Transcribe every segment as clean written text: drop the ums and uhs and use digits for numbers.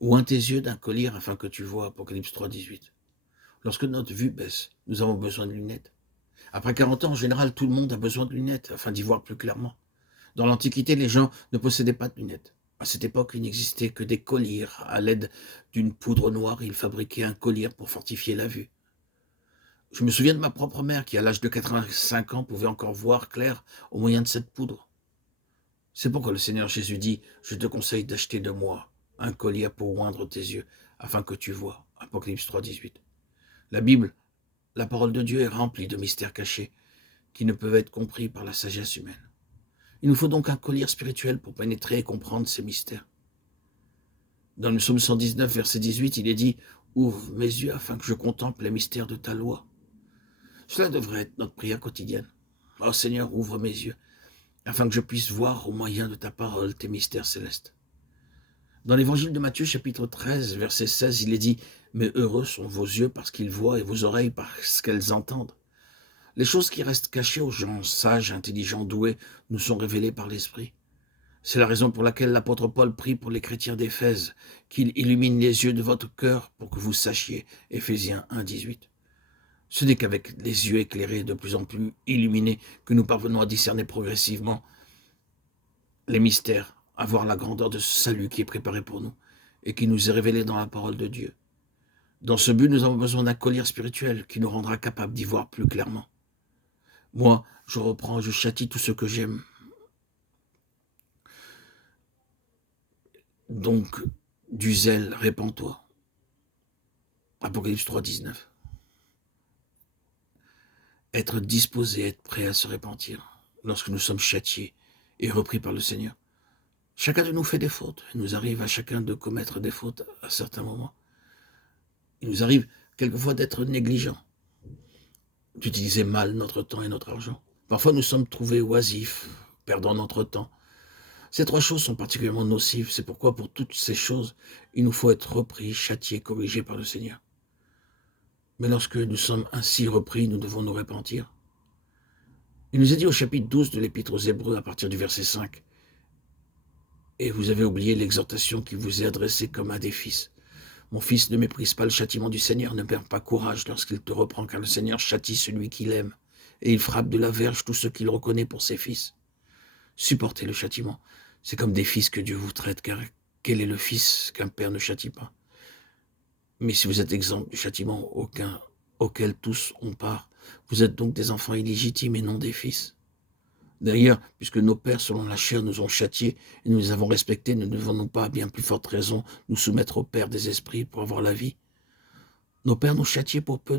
Oins tes yeux d'un collier afin que tu vois, Apocalypse 3,18. Lorsque notre vue baisse, nous avons besoin de lunettes. Après 40 ans, en général, tout le monde a besoin de lunettes afin d'y voir plus clairement. Dans l'Antiquité, les gens ne possédaient pas de lunettes. À cette époque, il n'existait que des colliers. À l'aide d'une poudre noire, ils fabriquaient un collier pour fortifier la vue. Je me souviens de ma propre mère qui, à l'âge de 85 ans, pouvait encore voir clair au moyen de cette poudre. C'est pourquoi le Seigneur Jésus dit, je te conseille d'acheter de moi un collier pour oindre tes yeux, afin que tu vois. Apocalypse 3,18. La Bible, la parole de Dieu est remplie de mystères cachés qui ne peuvent être compris par la sagesse humaine. Il nous faut donc un collier spirituel pour pénétrer et comprendre ces mystères. Dans le psaume 119, verset 18, il est dit « Ouvre mes yeux afin que je contemple les mystères de ta loi ». Cela devrait être notre prière quotidienne. Oh Seigneur, ouvre mes yeux afin que je puisse voir au moyen de ta parole tes mystères célestes. Dans l'évangile de Matthieu, chapitre 13, verset 16, il est dit « Mais heureux sont vos yeux parce qu'ils voient et vos oreilles parce qu'elles entendent ». Les choses qui restent cachées aux gens sages, intelligents, doués, nous sont révélées par l'Esprit. C'est la raison pour laquelle l'apôtre Paul prie pour les chrétiens d'Éphèse, qu'il illumine les yeux de votre cœur pour que vous sachiez. Éphésiens 1, 18. Ce n'est qu'avec les yeux éclairés, de plus en plus illuminés, que nous parvenons à discerner progressivement les mystères, à voir la grandeur de ce salut qui est préparé pour nous et qui nous est révélé dans la parole de Dieu. Dans ce but, nous avons besoin d'un collier spirituel qui nous rendra capables d'y voir plus clairement. Moi, je reprends, je châtie tout ce que j'aime. Donc, du zèle, répands-toi. Apocalypse 3, 19. Être disposé, être prêt à se repentir lorsque nous sommes châtiés et repris par le Seigneur. Chacun de nous fait des fautes. Il nous arrive à chacun de commettre des fautes à certains moments. Il nous arrive quelquefois d'être négligents, d'utiliser mal notre temps et notre argent. Parfois, nous sommes trouvés oisifs, perdant notre temps. Ces trois choses sont particulièrement nocives. C'est pourquoi, pour toutes ces choses, il nous faut être repris, châtiés, corrigés par le Seigneur. Mais lorsque nous sommes ainsi repris, nous devons nous repentir. Il nous est dit au chapitre 12 de l'Épître aux Hébreux, à partir du verset 5, « Et vous avez oublié l'exhortation qui vous est adressée comme à des fils. Mon fils, ne méprise pas le châtiment du Seigneur, ne perds pas courage lorsqu'il te reprend, car le Seigneur châtie celui qu'il aime, et il frappe de la verge tous ceux qu'il reconnaît pour ses fils. Supportez le châtiment. C'est comme des fils que Dieu vous traite, car quel est le fils qu'un père ne châtie pas? Mais si vous êtes exempt du châtiment auquel tous ont part, vous êtes donc des enfants illégitimes et non des fils. D'ailleurs, puisque nos pères, selon la chair, nous ont châtiés et nous les avons respectés, ne devons-nous pas, à bien plus forte raison, nous soumettre au Père des esprits pour avoir la vie? Nos pères nous châtiaient pour peu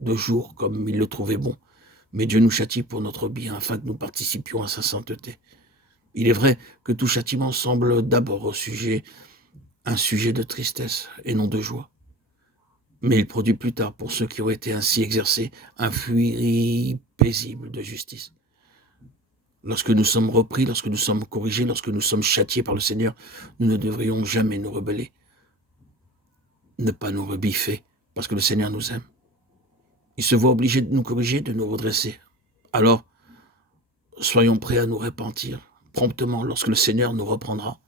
de jours, comme ils le trouvaient bon, mais Dieu nous châtie pour notre bien, afin que nous participions à sa sainteté. Il est vrai que tout châtiment semble d'abord un sujet de tristesse et non de joie. Mais il produit plus tard, pour ceux qui ont été ainsi exercés, un fruit paisible de justice. Lorsque nous sommes repris, lorsque nous sommes corrigés, lorsque nous sommes châtiés par le Seigneur, nous ne devrions jamais nous rebeller, ne pas nous rebiffer, parce que le Seigneur nous aime. Il se voit obligé de nous corriger, de nous redresser. Alors, soyons prêts à nous repentir promptement lorsque le Seigneur nous reprendra.